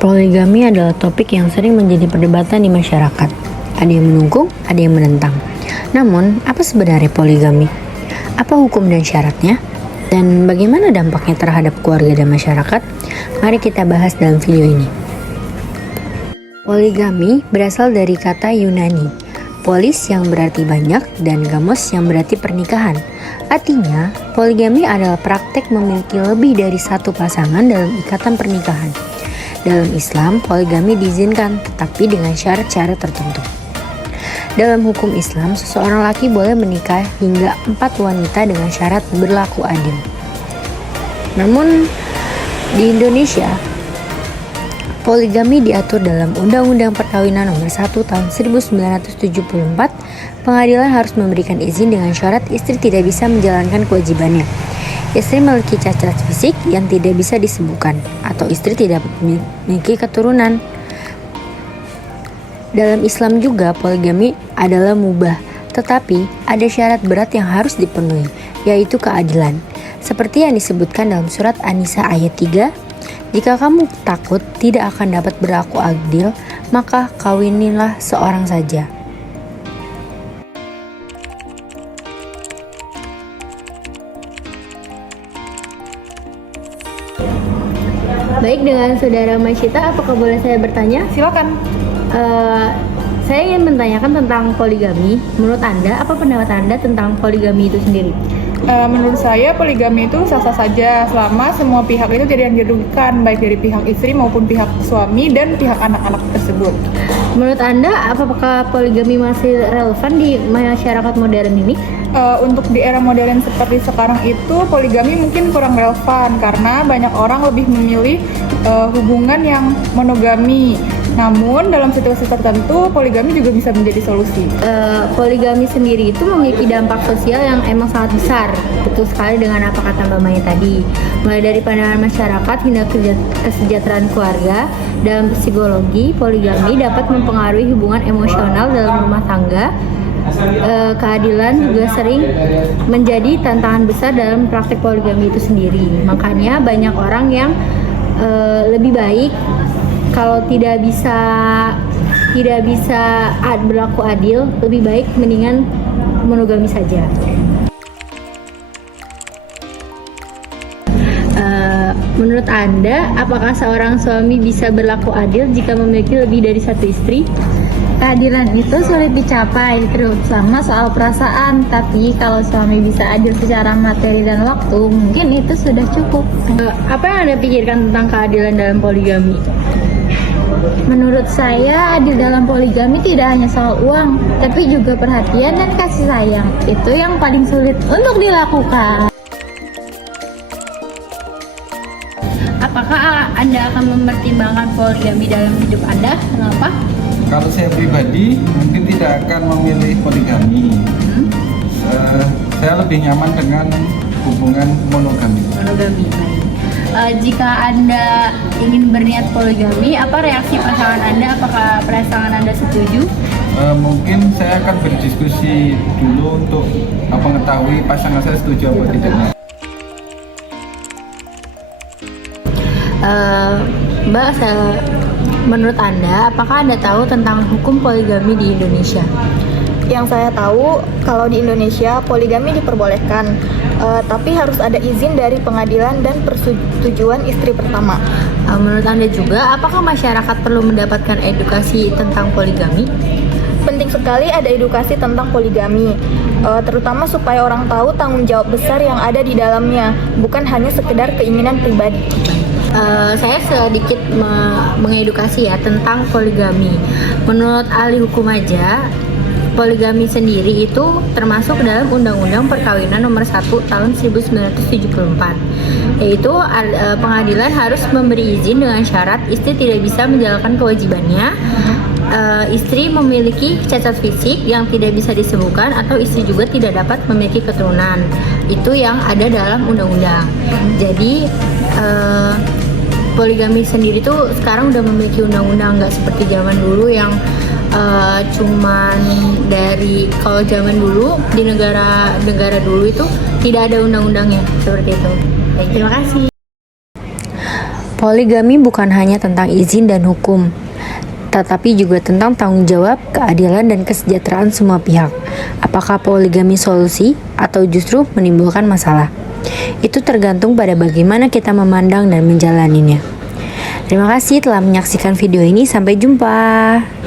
Poligami adalah topik yang sering menjadi perdebatan di masyarakat. Ada yang mendukung, ada yang menentang. Namun, apa sebenarnya poligami? Apa hukum dan syaratnya? Dan bagaimana dampaknya terhadap keluarga dan masyarakat? Mari kita bahas dalam video ini. Poligami berasal dari kata Yunani, polis yang berarti banyak dan gamos yang berarti pernikahan. Artinya, poligami adalah praktek memiliki lebih dari satu pasangan dalam ikatan pernikahan. Dalam Islam, poligami diizinkan, tetapi dengan syarat-syarat tertentu. Dalam hukum Islam, seseorang laki boleh menikah hingga 4 wanita dengan syarat berlaku adil. Namun, di Indonesia, poligami diatur dalam Undang-Undang Perkawinan Nomor 1 Tahun 1974. Pengadilan harus memberikan izin dengan syarat istri tidak bisa menjalankan kewajibannya. Istri memiliki cacat fisik yang tidak bisa disembuhkan, atau istri tidak memiliki keturunan. Dalam Islam juga poligami adalah mubah, tetapi ada syarat berat yang harus dipenuhi, yaitu keadilan. Seperti yang disebutkan dalam surat An-Nisa ayat 3, jika kamu takut tidak akan dapat berlaku adil, maka kawinilah seorang saja. Baik, dengan saudara Masyita, apakah boleh saya bertanya? Silakan. Saya ingin menanyakan tentang poligami. Menurut Anda, apa pendapat Anda tentang poligami itu sendiri? Menurut saya poligami itu sah-sah saja selama semua pihak itu tidak dirugikan, baik dari pihak istri maupun pihak suami dan pihak anak-anak tersebut. Menurut Anda, apakah poligami masih relevan di masyarakat modern ini? Untuk di era modern seperti sekarang itu poligami mungkin kurang relevan karena banyak orang lebih memilih hubungan yang monogami. Namun dalam situasi tertentu poligami juga bisa menjadi solusi. Poligami sendiri itu memiliki dampak sosial yang emang sangat besar. Betul sekali dengan apa kata Mbak Maya tadi. Mulai dari pandangan masyarakat hingga kesejahteraan keluarga. Dalam psikologi, poligami dapat mempengaruhi hubungan emosional dalam rumah tangga. Keadilan juga sering menjadi tantangan besar dalam praktik poligami itu sendiri. Makanya banyak orang yang lebih baik kalau tidak bisa berlaku adil, lebih baik mendingan monogami saja. Menurut Anda, apakah seorang suami bisa berlaku adil jika memiliki lebih dari satu istri? Keadilan itu sulit dicapai, terutama soal perasaan. Tapi kalau suami bisa adil secara materi dan waktu, mungkin itu sudah cukup. Apa yang Anda pikirkan tentang keadilan dalam poligami? Menurut saya, adil dalam poligami tidak hanya soal uang, tapi juga perhatian dan kasih sayang. Itu yang paling sulit untuk dilakukan. Apakah Anda akan mempertimbangkan poligami dalam hidup Anda? Kenapa? Kalau saya pribadi mungkin tidak akan memilih poligami. Saya lebih nyaman dengan hubungan monogami. Monogami, baik. Jika Anda ingin berniat poligami, apa reaksi pasangan Anda? Apakah pasangan Anda setuju? Mungkin saya akan berdiskusi dulu untuk mengetahui pasangan saya setuju atau tidaknya. Mbak, menurut Anda, apakah Anda tahu tentang hukum poligami di Indonesia? Yang saya tahu, kalau di Indonesia poligami diperbolehkan, tapi harus ada izin dari pengadilan dan persetujuan istri pertama. Menurut Anda juga, apakah masyarakat perlu mendapatkan edukasi tentang poligami? Penting sekali ada edukasi tentang poligami, terutama supaya orang tahu tanggung jawab besar yang ada di dalamnya, bukan hanya sekedar keinginan pribadi. Saya sedikit mengedukasi ya tentang poligami. Menurut ahli hukum aja, poligami sendiri itu termasuk dalam Undang-Undang Perkawinan Nomor 1 Tahun 1974. Yaitu pengadilan harus memberi izin dengan syarat istri tidak bisa menjalankan kewajibannya, istri memiliki cacat fisik yang tidak bisa disembuhkan, atau istri juga tidak dapat memiliki keturunan. Itu yang ada dalam undang-undang. Jadi poligami sendiri tuh sekarang udah memiliki undang-undang, nggak seperti zaman dulu yang cuman dari, kalau zaman dulu di negara dulu itu tidak ada undang-undangnya seperti itu. Baik, terima kasih. Poligami bukan hanya tentang izin dan hukum, tetapi juga tentang tanggung jawab, keadilan, dan kesejahteraan semua pihak. Apakah poligami solusi atau justru menimbulkan masalah? Itu tergantung pada bagaimana kita memandang dan menjalaninya. Terima kasih telah menyaksikan video ini. Sampai jumpa.